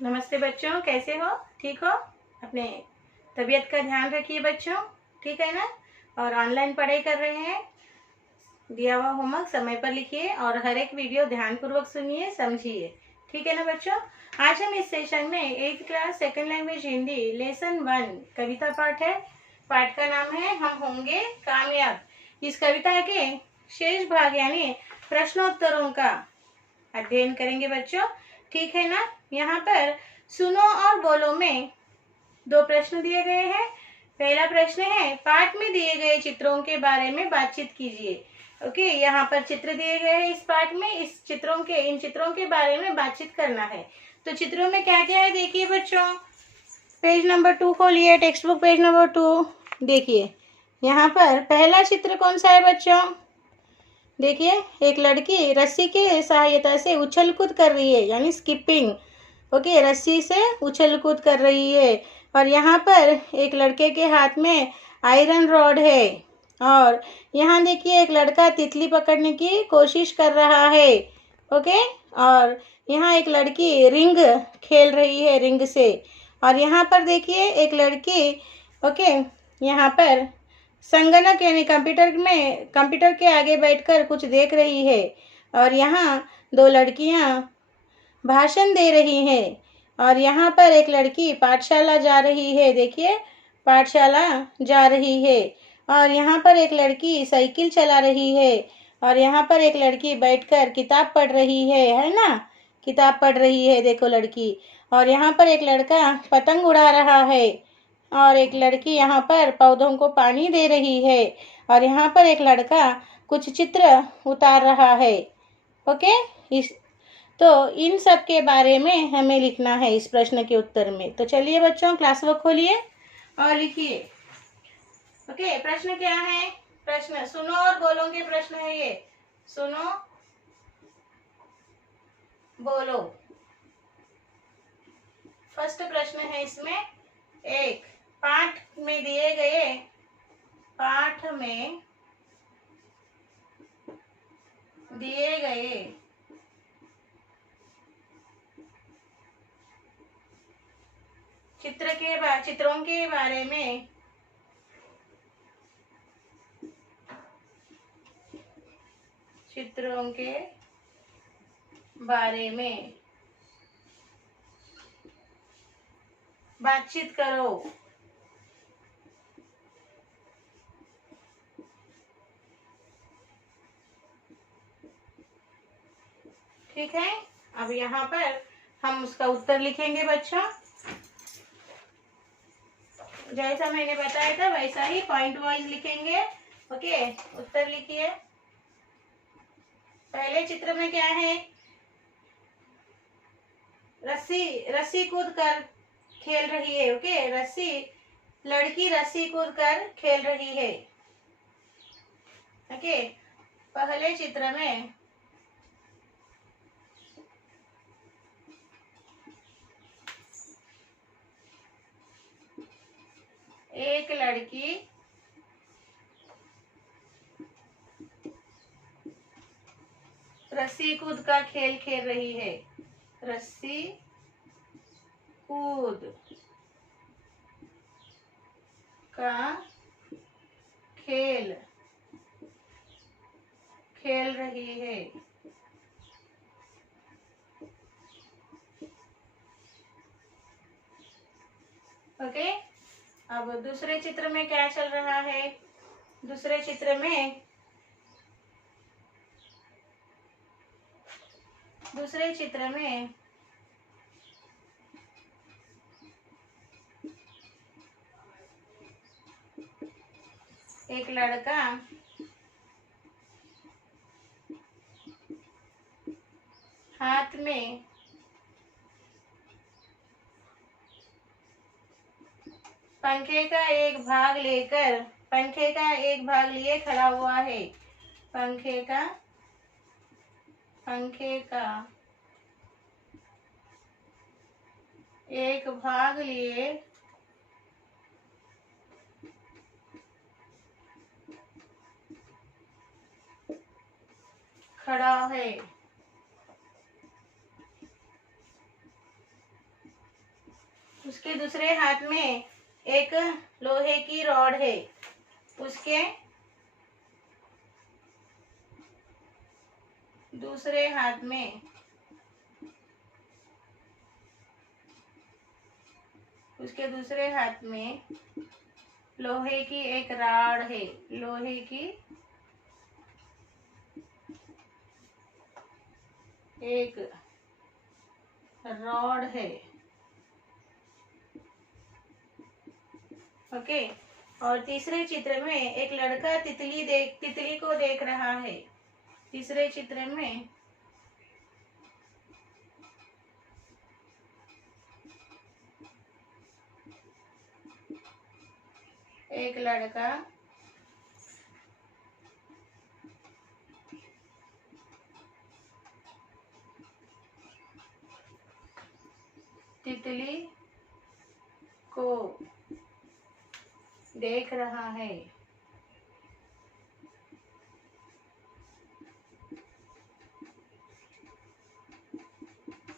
नमस्ते बच्चों, कैसे हो? ठीक हो? अपने तबीयत का ध्यान रखिए बच्चों, ठीक है ना? और ऑनलाइन पढ़ाई कर रहे हैं, दिया हुआ होमवर्क समय पर लिखिए और हर एक वीडियो ध्यानपूर्वक सुनिए, समझिए, ठीक है ना बच्चों? आज हम इस सेशन में 8th class second language Hindi lesson 1 कविता पाठ है। पाठ का नाम है हम होंगे कामयाब। इस कविता के शेष भाग यानी प्रश्नोत्तरों का अध्ययन करेंगे बच्चों, ठीक है ना? यहाँ पर सुनो और बोलो में 2 प्रश्न दिए गए हैं। पहला प्रश्न है पाठ में दिए गए चित्रों के बारे में बातचीत कीजिए। ओके, यहाँ पर चित्र दिए गए हैं इस पाठ में। इन चित्रों के बारे में बातचीत करना है। तो चित्रों में क्या क्या है देखिए बच्चों। पेज नंबर 2 खोलिए, टेक्स्ट बुक पेज नंबर 2 देखिए। यहाँ पर पहला चित्र कौन सा है बच्चों? देखिए, एक लड़की रस्सी की सहायता से उछल कूद कर रही है यानी स्किपिंग। ओके, रस्सी से उछल कूद कर रही है। और यहाँ पर एक लड़के के हाथ में आयरन रॉड है। और यहाँ देखिए एक लड़का तितली पकड़ने की कोशिश कर रहा है। ओके, और यहाँ एक लड़की रिंग खेल रही है रिंग से। और यहाँ पर देखिए एक लड़की ओके यहाँ पर संगणक यानी कंप्यूटर के आगे बैठकर कुछ देख रही है। और यहाँ 2 लड़कियाँ भाषण दे रही हैं। और यहाँ पर एक लड़की पाठशाला जा रही है। देखिए, पाठशाला जा रही है। और यहाँ पर एक लड़की साइकिल चला रही है। और यहाँ पर एक लड़की बैठकर किताब पढ़ रही है ना? किताब पढ़ रही है देखो लड़की। और यहाँ पर एक लड़का पतंग उड़ा रहा है। और एक लड़की यहाँ पर पौधों को पानी दे रही है। और यहाँ पर एक लड़का कुछ चित्र उतार रहा है। ओके, तो इन सब के बारे में हमें लिखना है इस प्रश्न के उत्तर में। तो चलिए बच्चों, क्लास वर्क खोलिए और लिखिए। ओके, प्रश्न क्या है? प्रश्न सुनो और बोलो के प्रश्न है ये। सुनो, बोलो। फर्स्ट प्रश्न है इसमें एक, पाठ में दिए गए चित्रों के बारे में बातचीत करो। ठीक है, अब यहाँ पर हम उसका उत्तर लिखेंगे बच्चों। जैसा मैंने बताया था वैसा ही पॉइंट वाइज लिखेंगे। ओके, उत्तर लिखिए। पहले चित्र में क्या है? रस्सी कूद कर खेल रही है। ओके, लड़की रस्सी कूद कर खेल रही है। ओके, पहले चित्र में एक लड़की रस्सी कूद का खेल खेल रही है। रस्सी कूद का खेल खेल रही है। ओके, अब दूसरे चित्र में क्या चल रहा है? दूसरे चित्र में एक लड़का हाथ में पंखे का एक भाग लिए खड़ा हुआ है। पंखे का एक भाग लिए खड़ा है। उसके दूसरे हाथ में एक लोहे की रॉड है। उसके दूसरे हाथ में लोहे की एक रॉड है। लोहे की एक रॉड है। ओके। और तीसरे चित्र में एक लड़का तितली को देख रहा है। तीसरे चित्र में एक लड़का तितली को देख रहा है।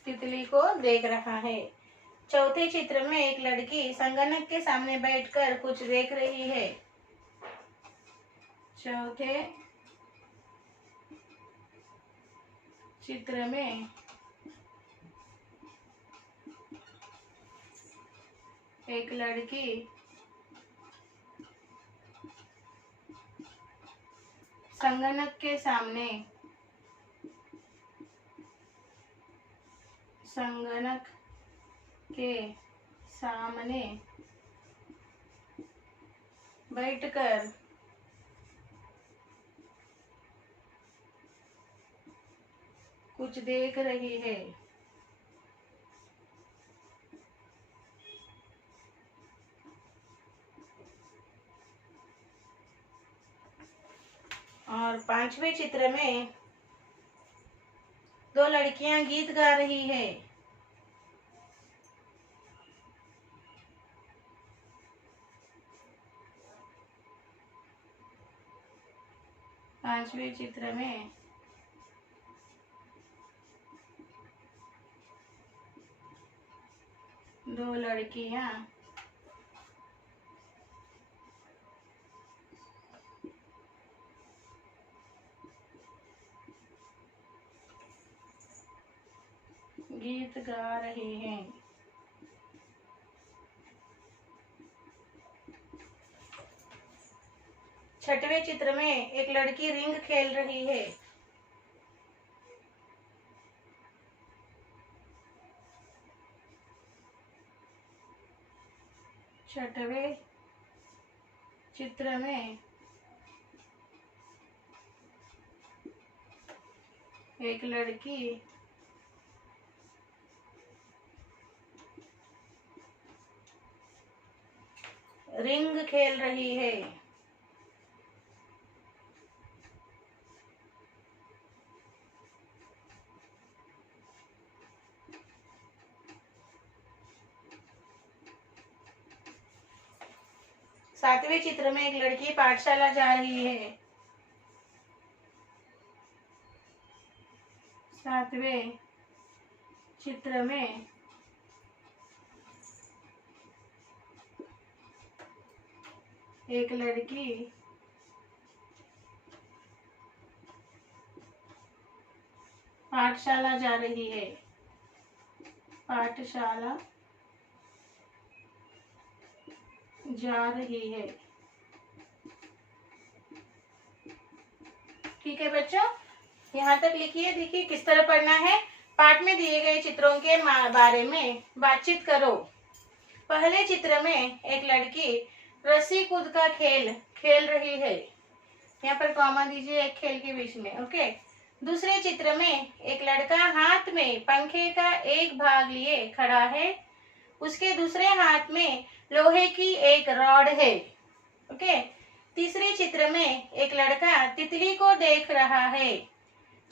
तितली को देख रहा है। चौथे चित्र में एक लड़की संगणक के सामने बैठकर कुछ देख रही है। चौथे चित्र में एक लड़की संगणक के सामने बैठकर कुछ देख रही है। और पांचवें चित्र में दो लड़कियां गीत गा रही है। पांचवें चित्र में दो लड़कियां गीत गा रही हैं। छठवें चित्र में एक लड़की रिंग खेल रही है। छठवें चित्र में एक लड़की रिंग खेल रही है। सातवें चित्र में एक लड़की पाठशाला जा रही है। सातवें चित्र में एक लड़की पाठशाला जा रही है। पाठशाला जा रही है। ठीक है बच्चों, यहाँ तक लिखिए। देखिए किस तरह पढ़ना है। पाठ में दिए गए चित्रों के बारे में बातचीत करो। पहले चित्र में एक लड़की रस्सी कूद का खेल खेल रही है। यहाँ पर कॉमा दीजिए एक खेल के बीच में। ओके। दूसरे चित्र में एक लड़का हाथ में पंखे का एक भाग लिए खड़ा है। उसके दूसरे हाथ में लोहे की एक रॉड है। ओके। तीसरे चित्र में एक लड़का तितली को देख रहा है।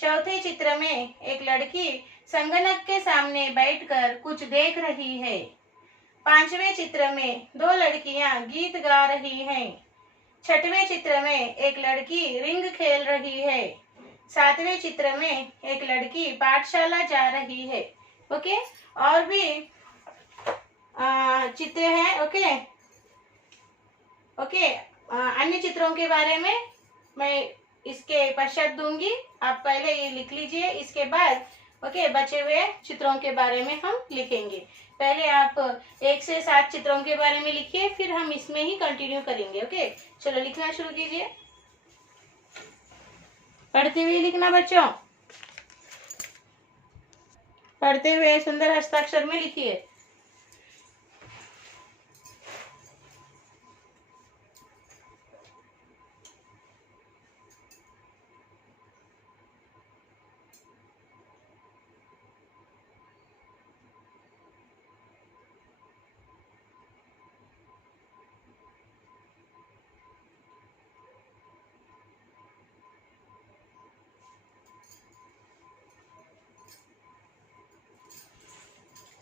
चौथे चित्र में एक लड़की संगणक के सामने बैठकर कुछ देख रही है। पांचवें चित्र में दो लड़कियां गीत गा रही हैं। छठवें चित्र में एक लड़की रिंग खेल रही है। सातवें चित्र में एक लड़की पाठशाला जा रही है। ओके। और भी चित्र हैं। Okay okay. अन्य चित्रों के बारे में मैं इसके पश्चात दूंगी, आप पहले ये लिख लीजिए, इसके बाद ओके बचे हुए चित्रों के बारे में हम लिखेंगे। पहले आप 1 से 7 चित्रों के बारे में लिखिए, फिर हम इसमें ही कंटिन्यू करेंगे। ओके चलो लिखना शुरू कीजिए, पढ़ते हुए लिखना बच्चों, पढ़ते हुए सुंदर हस्ताक्षर में लिखिए।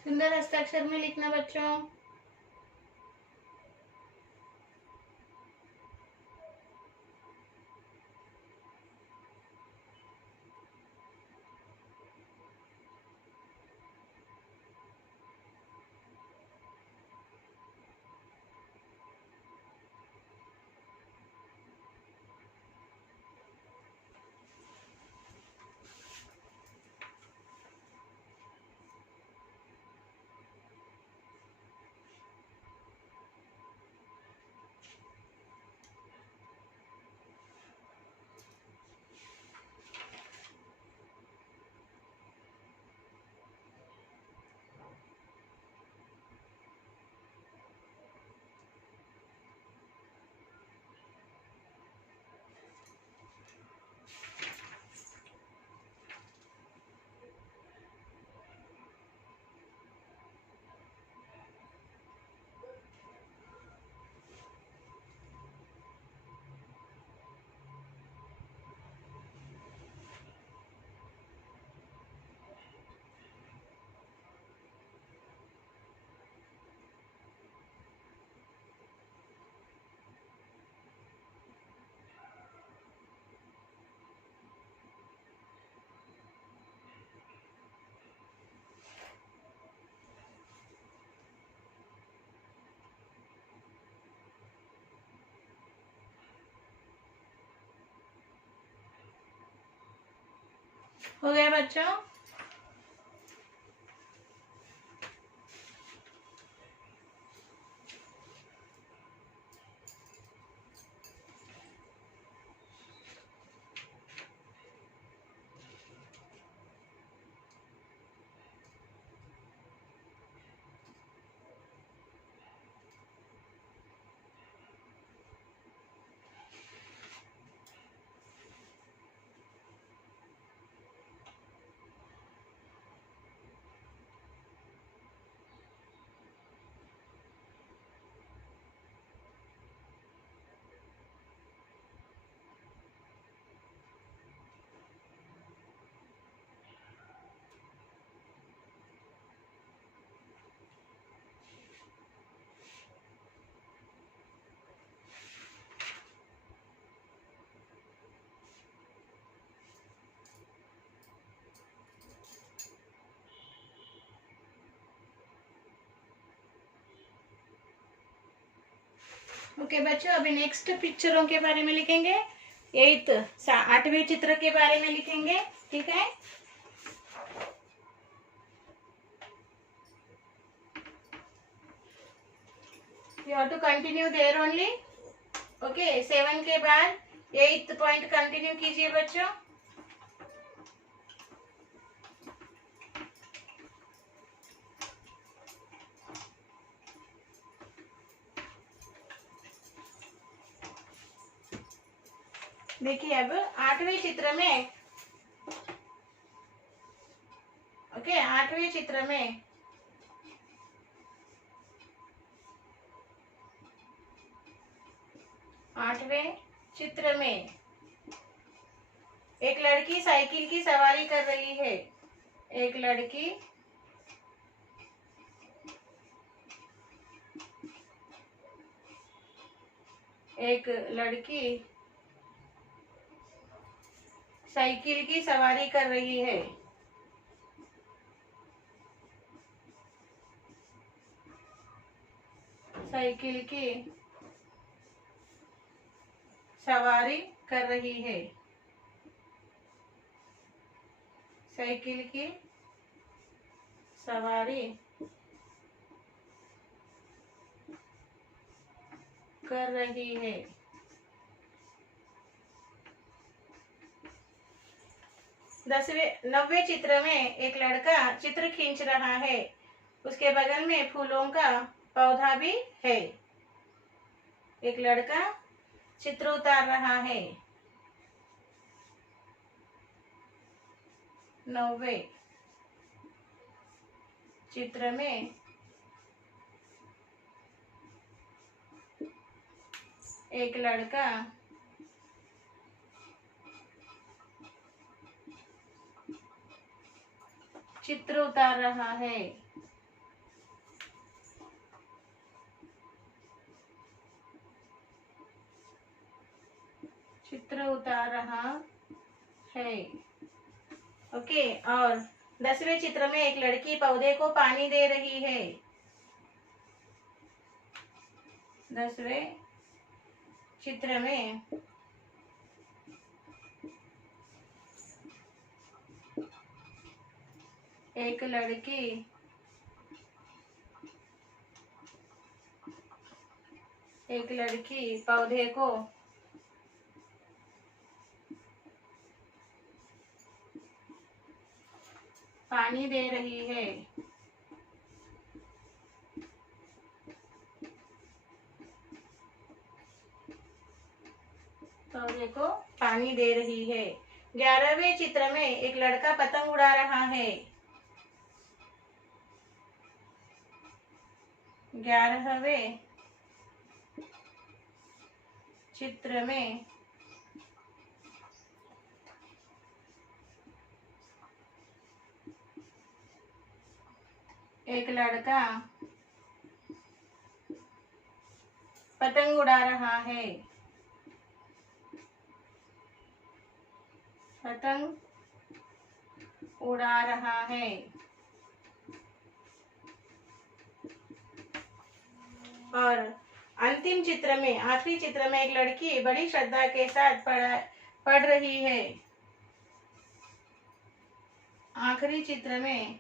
सुंदर हस्ताक्षर में लिखना बच्चों। हो गया बच्चों? ओके बच्चों, अभी नेक्स्ट पिक्चरों के बारे में लिखेंगे। 8वें चित्र के बारे में लिखेंगे, ठीक है। You have to continue there only. Okay 7 के बाद 8th पॉइंट कंटिन्यू कीजिए बच्चों। देखिए अब 8वें चित्र में, ओके 8वें चित्र में एक लड़की साइकिल की सवारी कर रही है। एक लड़की साइकिल की सवारी कर रही है। साइकिल की सवारी कर रही है। साइकिल की सवारी कर रही है। 90वें चित्र में एक लड़का चित्र खींच रहा है। उसके बगल में फूलों का पौधा भी है। एक लड़का चित्र उतार रहा है। 90वें चित्र में एक लड़का चित्र उतार रहा है। चित्र उतार रहा है। ओके। और 10वें चित्र में एक लड़की पौधे को पानी दे रही है। 10वें चित्र में एक लड़की पौधे को पानी दे रही है। पौधे को पानी दे रही है। 11वें चित्र में एक लड़का पतंग उड़ा रहा है। 11वें चित्र में एक लड़का पतंग उड़ा रहा है। पतंग उड़ा रहा है। और अंतिम चित्र में, आखिरी चित्र में एक लड़की बड़ी श्रद्धा के साथ पढ़ रही है। आखिरी चित्र में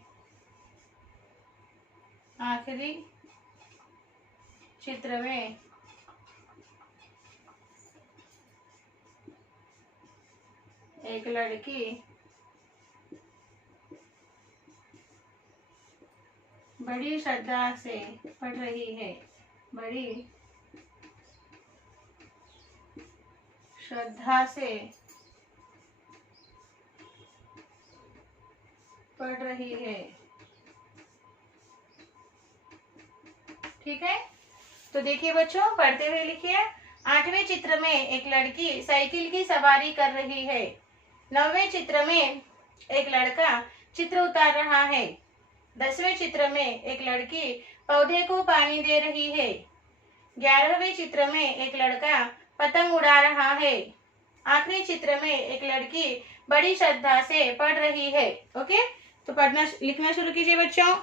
एक लड़की बड़ी श्रद्धा से पढ़ रही है। बड़ी श्रद्धा से पढ़ रही है। ठीक है, तो देखिए बच्चों, पढ़ते हुए लिखिए। 8वें चित्र में एक लड़की साइकिल की सवारी कर रही है। 9वें चित्र में एक लड़का चित्र उतार रहा है। 10वें चित्र में एक लड़की पौधे को पानी दे रही है। 11वें चित्र में एक लड़का पतंग उड़ा रहा है। आखिरी चित्र में एक लड़की बड़ी श्रद्धा से पढ़ रही है। ओके, तो पढ़ना लिखना शुरू कीजिए बच्चों।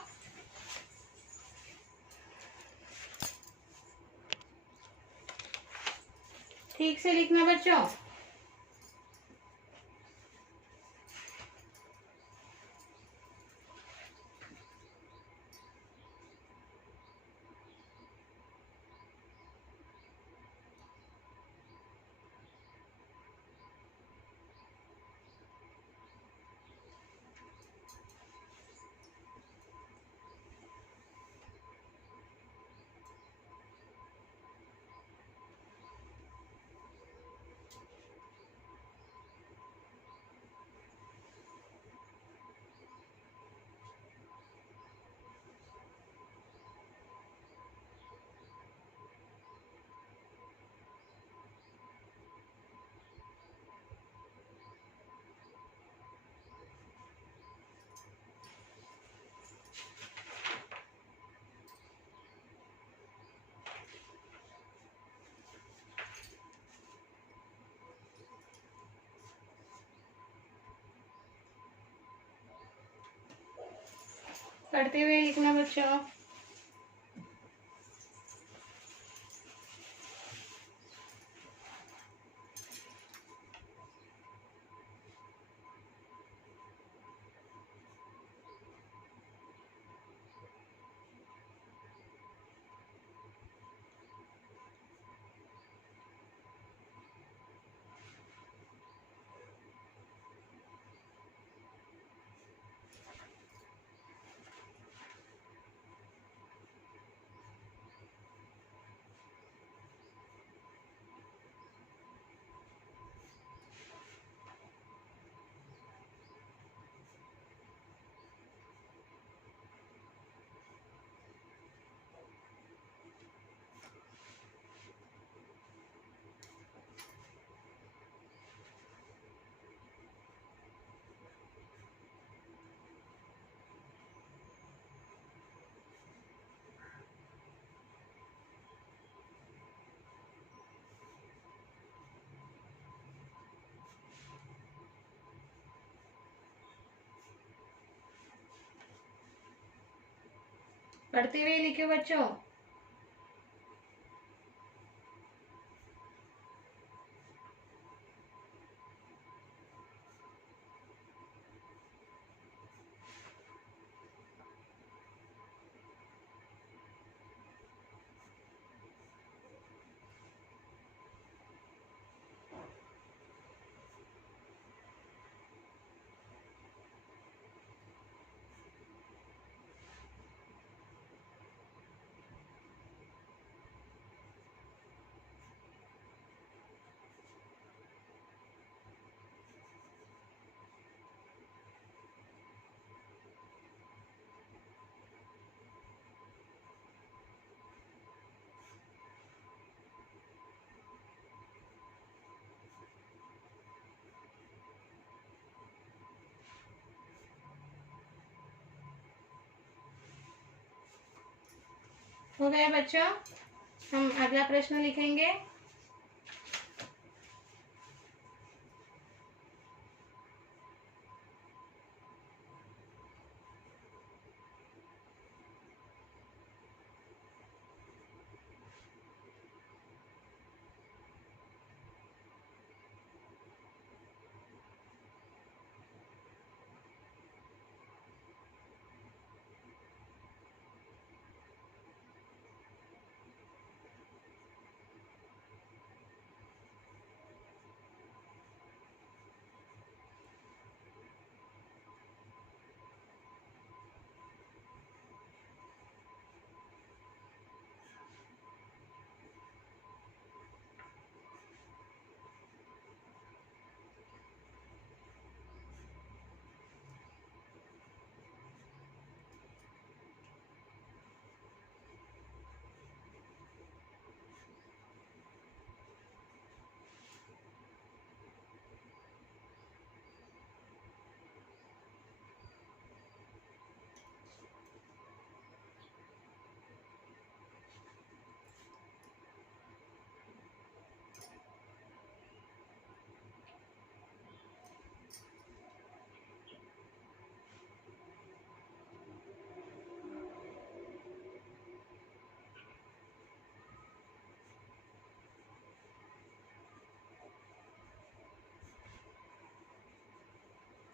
ठीक से लिखना बच्चों। पढ़ते हुए लिखना बच्चों। पढ़ते हुए लिखो बच्चों। हो गया बच्चों? हम अगला प्रश्न लिखेंगे।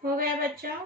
हो गया बच्चों?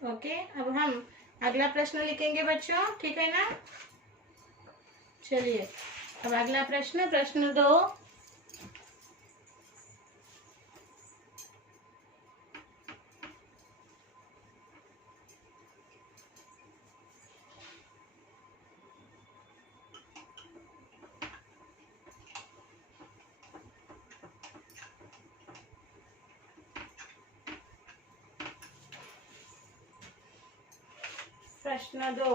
ओके, अब हम अगला प्रश्न लिखेंगे बच्चों, ठीक है ना? चलिए, अब अगला प्रश्न, प्रश्न 2। प्रश्न 2,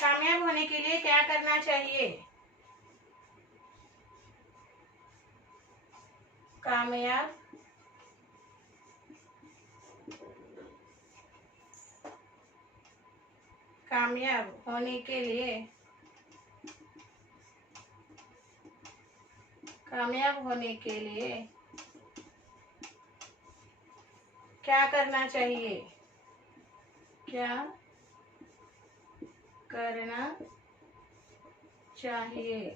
कामयाब होने के लिए क्या करना चाहिए? कामयाब कामयाब होने के लिए कामयाब होने के लिए क्या करना चाहिए? क्या करना चाहिए?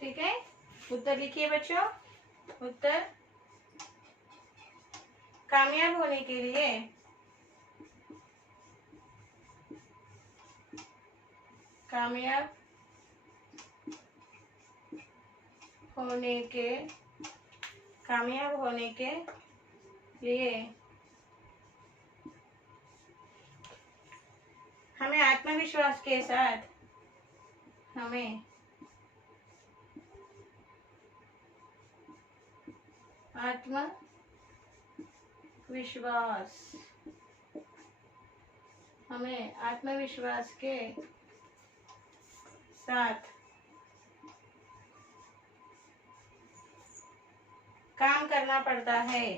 ठीक है, उत्तर लिखिए बच्चों। उत्तर, कामयाब होने के लिए कामयाब होने के कामयाब होने के लिए हमें आत्मविश्वास के साथ आत्मविश्वास, हमें आत्मविश्वास के साथ काम करना पड़ता है,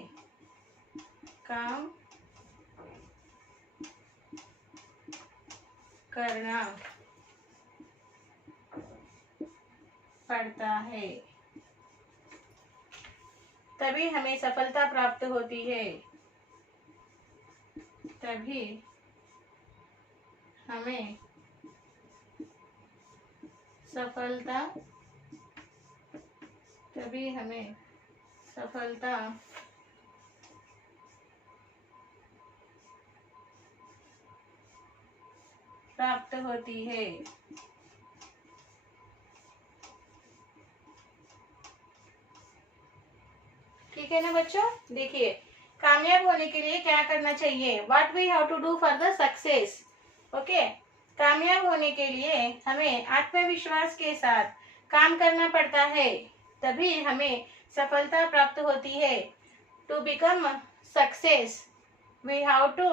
काम करना पड़ता है, तभी हमें सफलता प्राप्त होती है, तभी हमें सफलता प्राप्त होती है। ठीक है ना बच्चों? देखिए, कामयाब होने के लिए क्या करना चाहिए, what we have to do for the success. Okay, कामयाब होने के लिए हमें आत्मविश्वास के साथ काम करना पड़ता है, तभी हमें सफलता प्राप्त होती है। To become success we have to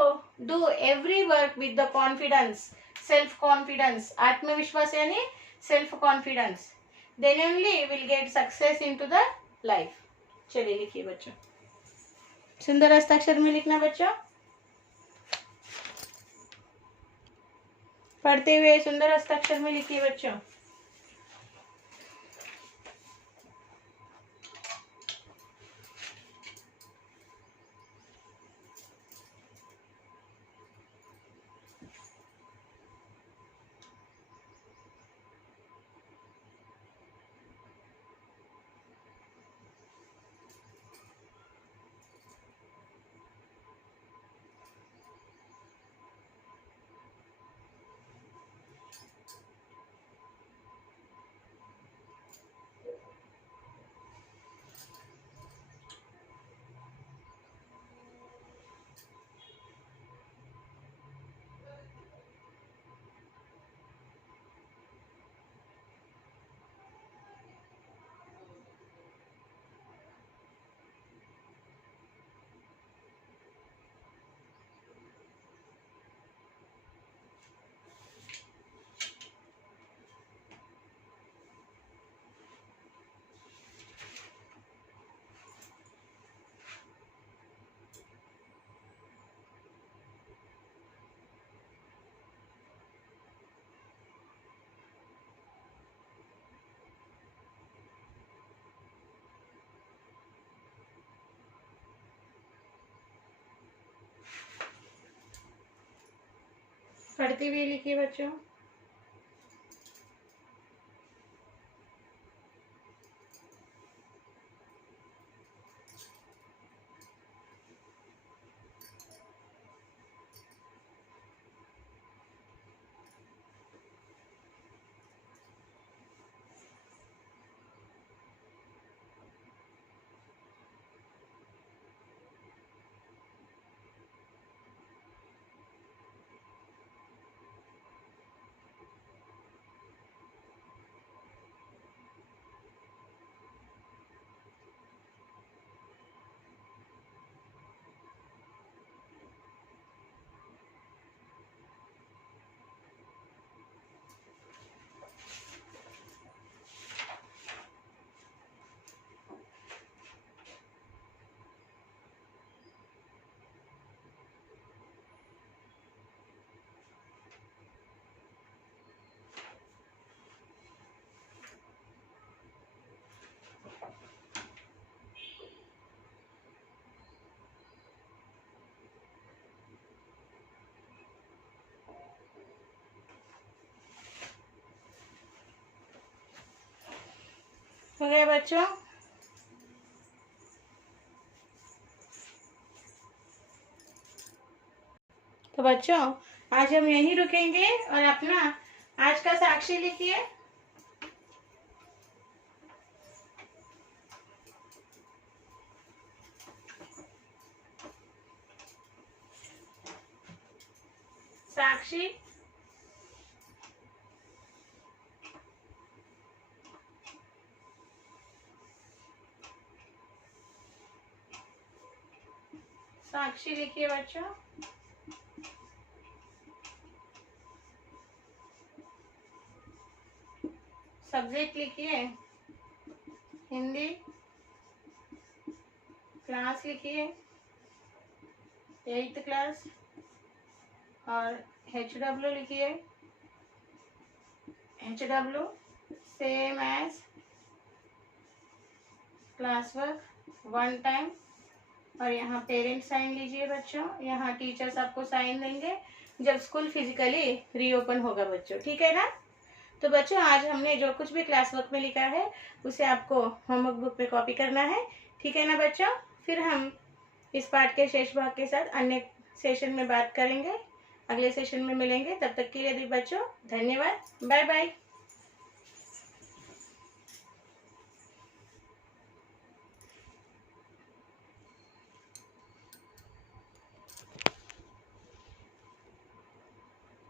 do every work with the confidence, self confidence, आत्मविश्वास यानी self confidence, then only will get success into the life. चलिए लिखिए बच्चों, सुंदर हस्ताक्षर में लिखना बच्चों, पढ़ते हुए सुंदर हस्ताक्षर में लिखिए बच्चों। पढ़ते हुए लिखिए बच्चों। हो गया बच्चों? तो बच्चों, आज हम यहीं रुकेंगे और अपना आज का साक्षी लिखिए। साक्षी साक्षी लिखिए बच्चों। सब्जेक्ट लिखिए हिंदी। क्लास लिखिए 8th क्लास। और HW लिखिए HW same as class work 1 time. और यहाँ पेरेंट साइन लीजिए बच्चों। यहाँ टीचर्स आपको साइन देंगे जब स्कूल फिजिकली रीओपन होगा बच्चों, ठीक है ना। तो बच्चों आज हमने जो कुछ भी क्लास वर्क में लिखा है उसे आपको होमवर्क बुक पे कॉपी करना है, ठीक है ना बच्चों। फिर हम इस पाठ के शेष भाग के साथ अन्य सेशन में बात करेंगे, अगले सेशन में मिलेंगे। तब तक के लिए बच्चों धन्यवाद, बाय बाय।